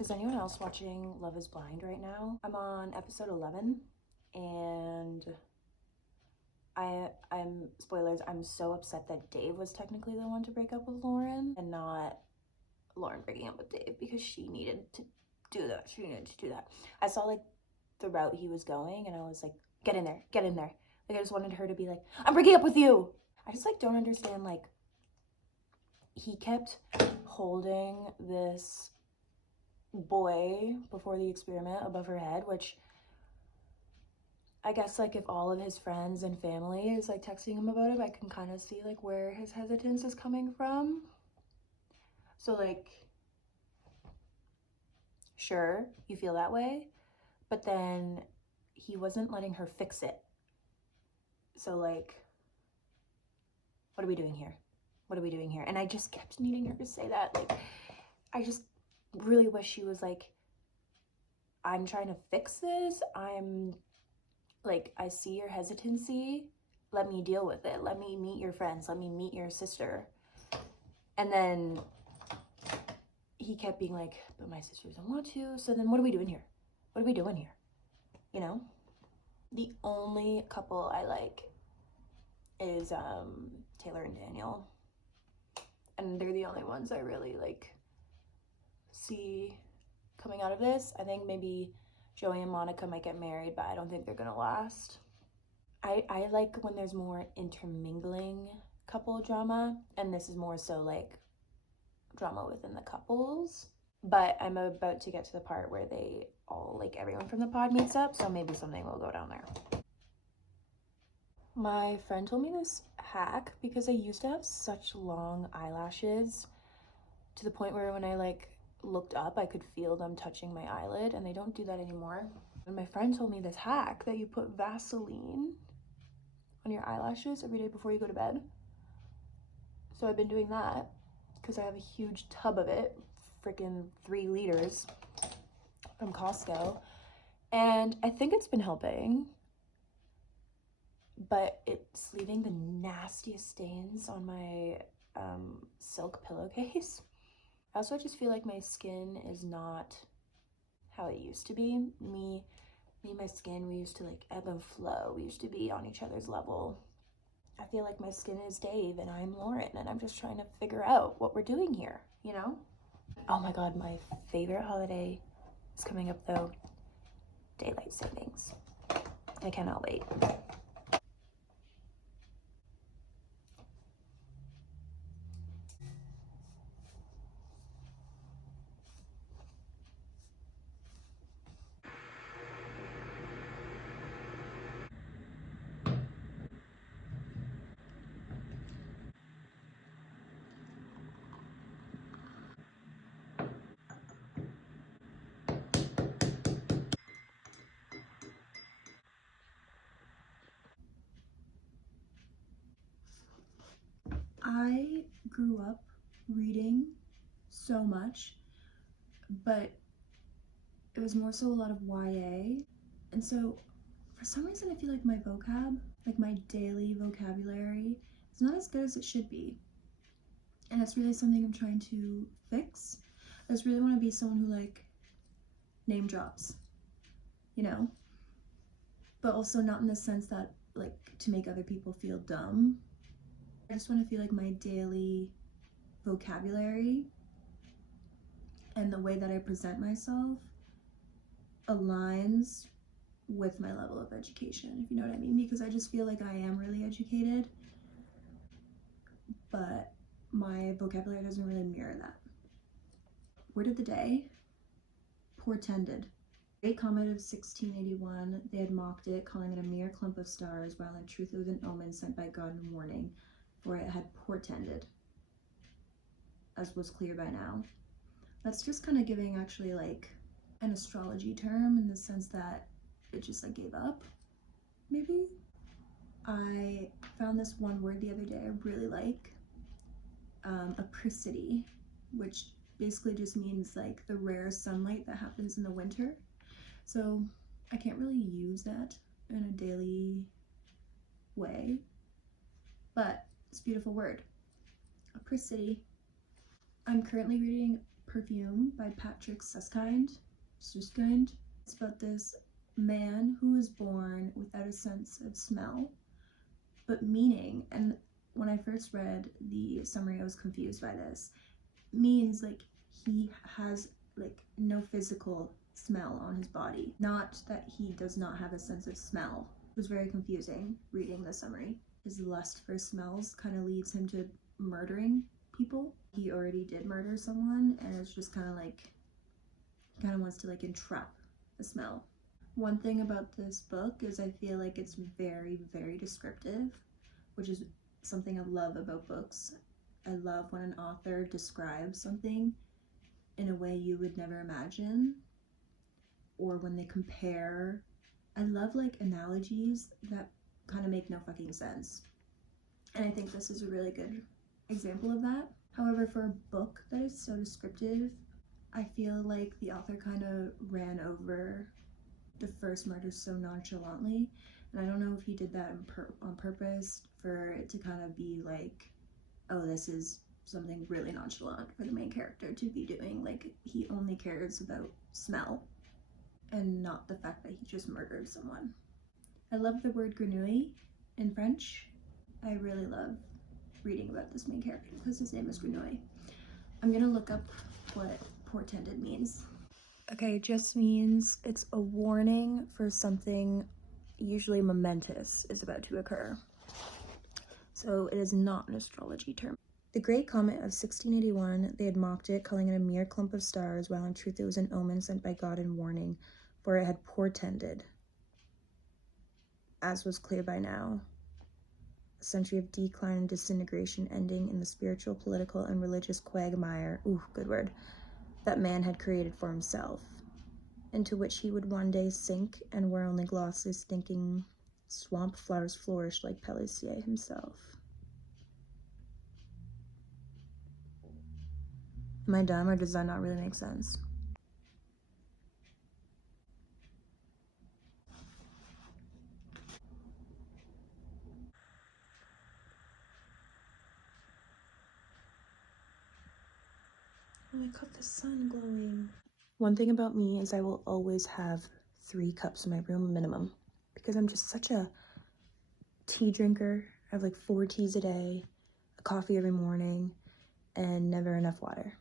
Is anyone else watching Love is Blind right now? I'm on episode 11 and I'm spoilers, I'm so upset that Dave was technically the one to break up with Lauren and not Lauren breaking up with Dave, because she needed to do that. She needed to do that. I saw like the route he was going and I was like, get in there, get in there. Like I just wanted her to be like, I'm breaking up with you. I just like don't understand, like he kept holding this boy before the experiment above her head, which I guess like if all of his friends and family is like texting him about it, I can kind of see like where his hesitance is coming from. So like, sure, you feel that way, but then he wasn't letting her fix it. So like, what are we doing here? What are we doing here? And I just kept needing her to say that. Like, I just really wish she was like, I'm trying to fix this. I'm like, I see your hesitancy. Let me deal with it. Let me meet your friends. Let me meet your sister. And then he kept being like, but my sister doesn't want to. So then what are we doing here? What are we doing here? You know? The only couple I like is Taylor and Daniel. And they're the only ones I really like see coming out of this. I think maybe Joey and Monica might get married, but I don't think they're gonna last. I like when there's more intermingling couple drama, and this is more so like drama within the couples. But I'm about to get to the part where they all, like everyone from the pod meets up, so maybe something will go down there. My friend told me this hack because I used to have such long eyelashes to the point where when I like looked up, I could feel them touching my eyelid, and they don't do that anymore. And my friend told me this hack that you put Vaseline on your eyelashes every day before you go to bed. So I've been doing that because I have a huge tub of it, freaking 3 liters from Costco, and I think it's been helping, but it's leaving the nastiest stains on my silk pillowcase. I also just feel like my skin is not how it used to be. Me and my skin, we used to like ebb and flow. We used to be on each other's level. I feel like my skin is Dave and I'm Lauren, and I'm just trying to figure out what we're doing here, you know? Oh my God, my favorite holiday is coming up though. Daylight savings. I cannot wait. I grew up reading so much, but it was more so a lot of YA. And so for some reason I feel like my vocab, like my daily vocabulary, is not as good as it should be. And it's really something I'm trying to fix. I just really want to be someone who like name drops, you know? But also not in the sense that like to make other people feel dumb. I just want to feel like my daily vocabulary and the way that I present myself aligns with my level of education, if you know what I mean, because I just feel like I am really educated, but my vocabulary doesn't really mirror that. Word of the day, portended. Great comet of 1681, they had mocked it, calling it a mere clump of stars, while in truth it was an omen sent by God in warning, for it had portended, as was clear by now. That's just kind of giving actually like an astrology term in the sense that it just like gave up, maybe. I found this one word the other day I really like, apricity, which basically just means like the rare sunlight that happens in the winter. So I can't really use that in a daily way, but it's a beautiful word, apricity. I'm currently reading Perfume by Patrick Suskind. It's about this man who was born without a sense of smell, but meaning, and when I first read the summary I was confused by this, means like he has like no physical smell on his body, not that he does not have a sense of smell. It was very confusing reading the summary. His lust for smells kind of leads him to murdering people. He already did murder someone, and it's just kind of like, he kind of wants to like entrap the smell. One thing about this book is I feel like it's very, very descriptive, which is something I love about books. I love when an author describes something in a way you would never imagine, or when they compare. I love like analogies that kind of make no fucking sense. And I think this is a really good example of that. However, for a book that is so descriptive, I feel like the author kind of ran over the first murder so nonchalantly. And I don't know if he did that on purpose for it to kind of be like, oh, this is something really nonchalant for the main character to be doing. Like, he only cares about smell and not the fact that he just murdered someone. I love the word grenouille in French. I really love reading about this main character because his name is Grenouille. I'm gonna look up what portended means. Okay, it just means it's a warning for something usually momentous is about to occur. So it is not an astrology term. The Great Comet of 1681, they had mocked it, calling it a mere clump of stars, while in truth it was an omen sent by God in warning, for it had portended, as was clear by now, a century of decline and disintegration ending in the spiritual, political, and religious quagmire, good word, that man had created for himself, into which he would one day sink, and where only glossy, stinking swamp flowers flourished like Pelissier himself. Am I dumb, or does that not really make sense? Oh my god, the sun glowing. One thing about me is I will always have 3 cups in my room minimum, because I'm just such a tea drinker. I have like 4 teas a day, a coffee every morning, and never enough water.